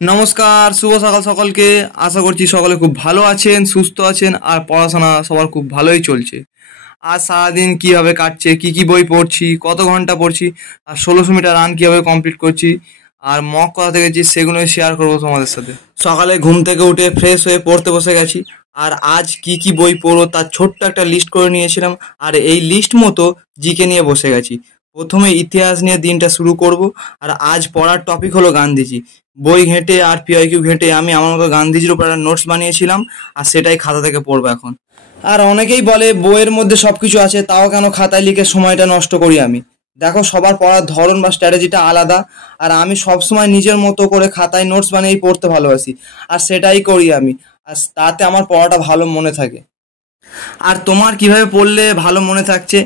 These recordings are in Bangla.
নমস্কার, শুভ সকাল সকলকে। আশা করছি সকলে খুব ভালো আছেন, সুস্থ আছেন আর পড়াশোনা সবার খুব ভালোই চলছে। আর সারাদিন কীভাবে কাটছে, কি কি বই পড়ছি, কত ঘন্টা পড়ছি, আর 1600 মিটার রান কীভাবে কমপ্লিট করছি, আর মক কোথা থেকে গেছি সেগুলোই শেয়ার করবো তোমাদের সাথে। সকালে ঘুম থেকে উঠে ফ্রেশ হয়ে পড়তে বসে গেছি। আর আজ কি কি বই পড়বো তার ছোট্ট একটা লিস্ট করে নিয়েছিলাম, আর এই লিস্ট মতো জিকে নিয়ে বসে গেছি। প্রথমে ইতিহাস নিয়ে দিনটা শুরু করব। আর আজ পড়ার টপিক হলো গান্ধীজি। বই ঘেঁটে আর পিআইকিউ ঘেঁটে আমি আমার মতো গান্ধীজির উপর একটা নোটস বানিয়েছিলাম, আর সেটাই খাতা থেকে পড়বো এখন। আর অনেকেই বলে বইয়ের মধ্যে সব কিছু আছে, তাও কেন খাতায় লিখে সময়টা নষ্ট করি আমি। দেখো, সবার পড়ার ধরন বা স্ট্র্যাটেজিটা আলাদা, আর আমি সবসময় নিজের মতো করে খাতায় নোটস বানিয়েই পড়তে ভালোবাসি, আর সেটাই করি আমি। আর তাতে আমার পড়াটা ভালো মনে থাকে। আর তোমার কিভাবে পড়লে ভালো মনে থাকছে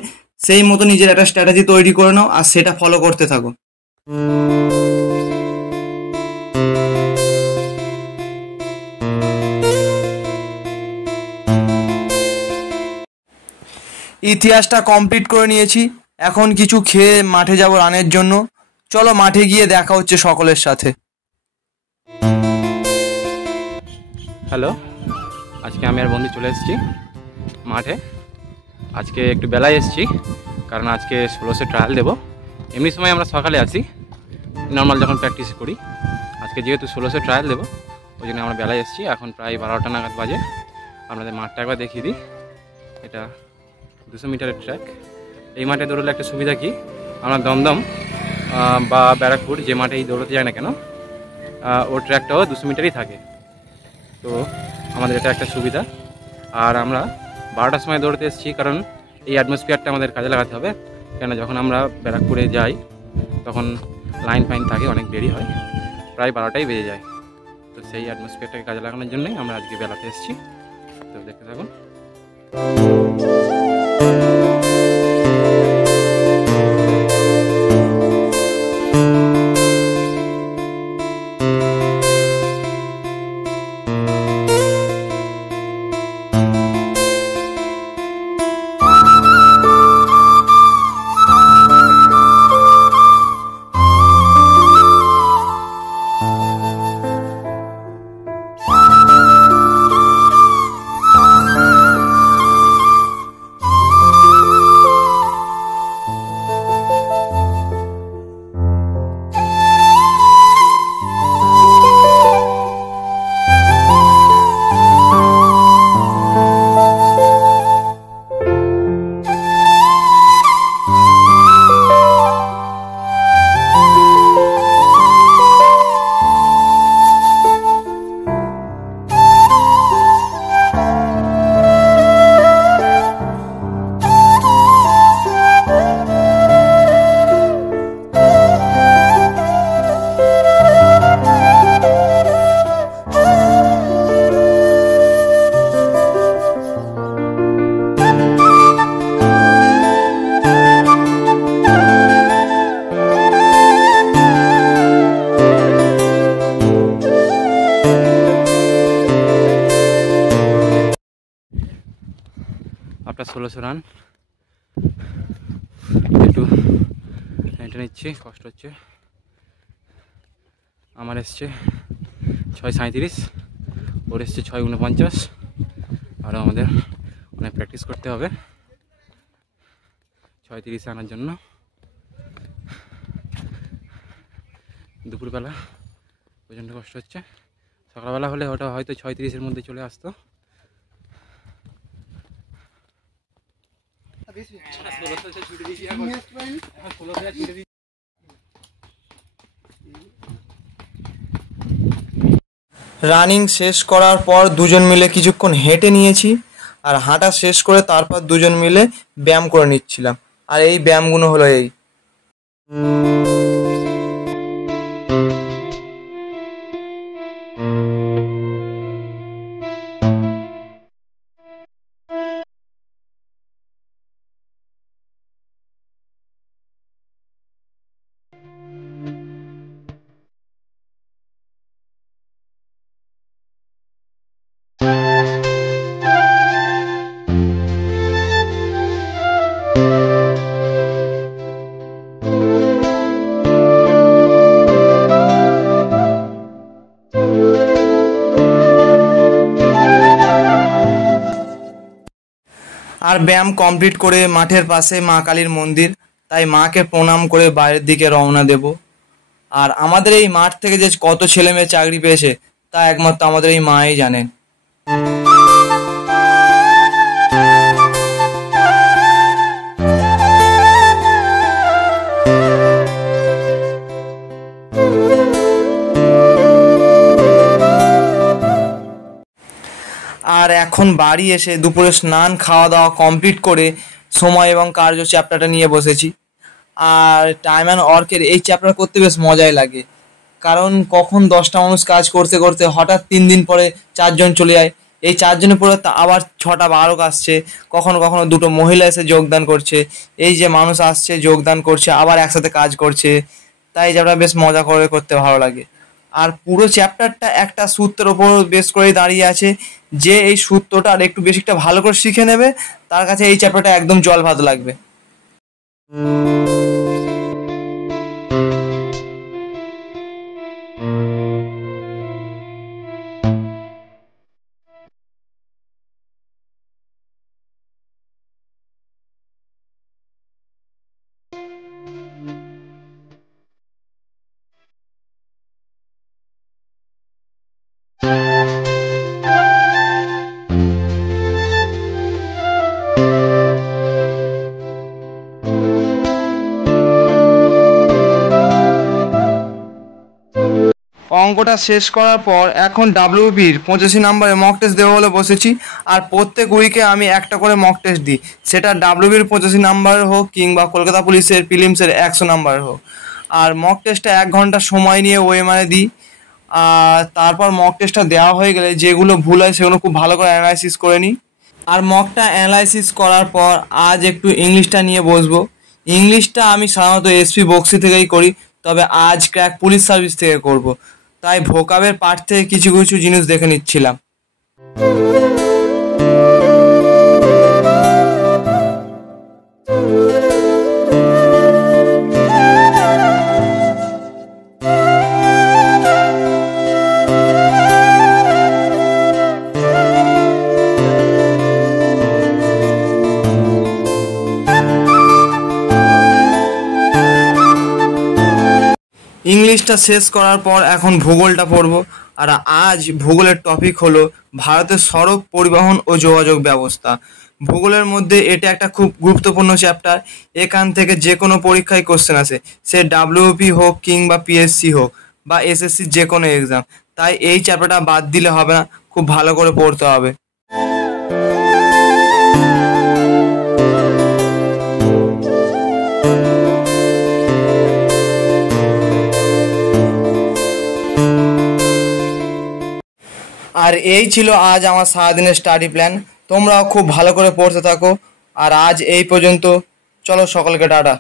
সেই মতো নিজের একটা স্ট্র্যাটেজি তৈরি করে নাও, আর সেটা ফলো করতে থাকো। ইতিহাসটা কমপ্লিট করে নিয়েছি, এখন কিছু খেয়ে মাঠে যাব রানের জন্য। চলো মাঠে গিয়ে দেখা হচ্ছে সকলের সাথে। হ্যালো, আজকে আমি আর বন্ধু চলে এসেছি মাঠে। আজকে একটু বেলায় এসেছি কারণ আজকে 1600 ট্রায়াল দেবো। এমনি সময় আমরা সকালে আসি নর্মাল যখন প্র্যাকটিস করি। আজকে যেহেতু 1600 ট্রায়াল দেবো ওই জন্য আমরা বেলায় এসেছি। এখন প্রায় 12টা নাগাদ বাজে। আপনাদের মাঠটা একবার দেখিয়ে দিই। এটা 200 মিটারের ট্র্যাক। এই মাঠে দৌড়লে একটা সুবিধা কি, আমরা দমদম বা ব্যারাকপুর যে মাঠেই দৌড়তে যায় না কেন ওর ট্র্যাকটাও 200 মিটারই থাকে। তো আমাদের এটা একটা সুবিধা। আর আমরা 12টার সময় দৌড়তে এসেছি কারণ এই অ্যাটমসফিয়ারটা আমাদের কাজে লাগাতে হবে। কেন যখন আমরা ব্যারাকপুরে যাই তখন লাইন ফাইন থাকে, অনেক দেরি হয়, প্রায় 12টাই বেজে যায়। তো সেই অ্যাটমসফিয়ারটাকে কাজে লাগানোর জন্যই আমরা আজকে বেলাতে এসেছি। তো দেখতে থাকুন। আপনার 1600 রান একটু হেঁটে নিচ্ছি, কষ্ট হচ্ছে। আমার এসছে 6:37, ওর এসছে 6:49। আরও আমাদের অনেক প্র্যাকটিস করতে হবে 6:30 আনার জন্য। দুপুরবেলা প্রচণ্ড কষ্ট হচ্ছে, সকালবেলা হলে ওটা হয়তো 6:30-এর মধ্যে চলে আসতো। রানিং শেষ করার পর দুজন মিলে কিছুক্ষণ হেঁটে নিয়েছি, আর হাঁটা শেষ করে তারপর দুজন মিলে ব্যায়াম করে নিচ্ছিলাম। আর এই ব্যায়ামগুলো হলো এই। আর ব্যায়াম কমপ্লিট করে মাঠের পাশে মা কালীর মন্দির, তাই মাকে প্রণাম করে বাইরের দিকে রওনা দেব। আর আমাদের এই মাঠ থেকে যে কত ছেলে মেয়ে চাকরি পেয়েছে তা একমাত্র আমাদের এই মাই জানেন। আর এখন বাড়ি এসে দুপুরে স্নান খাওয়া দাওয়া কমপ্লিট করে সময় এবং কার্য চ্যাপ্টারটা নিয়ে বসেছি। আর টাইম অ্যান্ড ওয়ার্কের এই চ্যাপ্টার করতে বেশ মজাই লাগে, কারণ কখন 10টা মানুষ কাজ করতে করতে হঠাৎ 3 দিন পরে 4 জন চলে যায়। এই 4 জনের পরে আবার 6টা বালক আসছে, কখনো কখনো 2টো মহিলা এসে যোগদান করছে। এই যে মানুষ আসছে যোগদান করছে আবার একসাথে কাজ করছে, তাই চ্যাপ্টার বেশ মজা করে করতে ভালো লাগে। আর পুরো চ্যাপ্টারটা একটা সূত্রের ওপর বেস করেই দাঁড়িয়ে আছে, যে এই সূত্রটা আর একটু বেশিটা ভালো করে শিখে নেবে তার কাছে এই চ্যাপ্টারটা একদম জল ভাত লাগবে। অঙ্কটা শেষ করার পর এখন ডাব্লিউবির 85 নম্বরে মক টেস্ট দেবো বলে বসেছি। আর প্রত্যেক উইকে আমি একটা করে মক টেস্ট দিই, সেটা ডাব্লিউবির 85 নাম্বারের হোক কিংবা কলকাতা পুলিশের প্রিলিমসের 100 নাম্বারের হোক। আর মক টেস্টটা 1 ঘন্টা সময় নিয়ে ওএমআরে দিই। আর তারপর মক টেস্টটা দেওয়া হয়ে গেলে যেগুলো ভুল হয় সেগুলো খুব ভালো করে অ্যানালাইসিস করে নিই। আর মকটা অ্যানালাইসিস করার পর আজ একটু ইংলিশটা নিয়ে বসবো। ইংলিশটা আমি সাধারণত এসপি বক্সি থেকেই করি, তবে আজ ক্র্যাক পুলিশ সার্ভিস থেকে করব, তাই ভোকাবের পার্ট থেকে কিছু কিছু জিনিস দেখে নিচ্ছিলাম। ইংলিশটা শেষ করার পর এখন ভূগোলটা পড়ব। আর আজ ভূগোলের টপিক হলো ভারতের সড়ক পরিবহন ও যোগাযোগ ব্যবস্থা। ভূগোলের মধ্যে এটা একটা খুব গুরুত্বপূর্ণ চ্যাপ্টার। এখান থেকে যে কোনো পরীক্ষায় কোশ্চেন আসে, সে ডাব্লিউপি হোক কিংবা পিএসসি হোক বা এসএসসি যে কোনো এক্সাম, তাই এই চ্যাপ্টারটা বাদ দিলে হবে না, খুব ভালো করে পড়তে হবে। আর এই ছিল আজ আমার সারাদিনের স্টাডি প্ল্যান। তোমরাও খুব ভালো করে পড়তে থাকো। আর আজ এই পর্যন্ত, চলো সকলকে টাটা।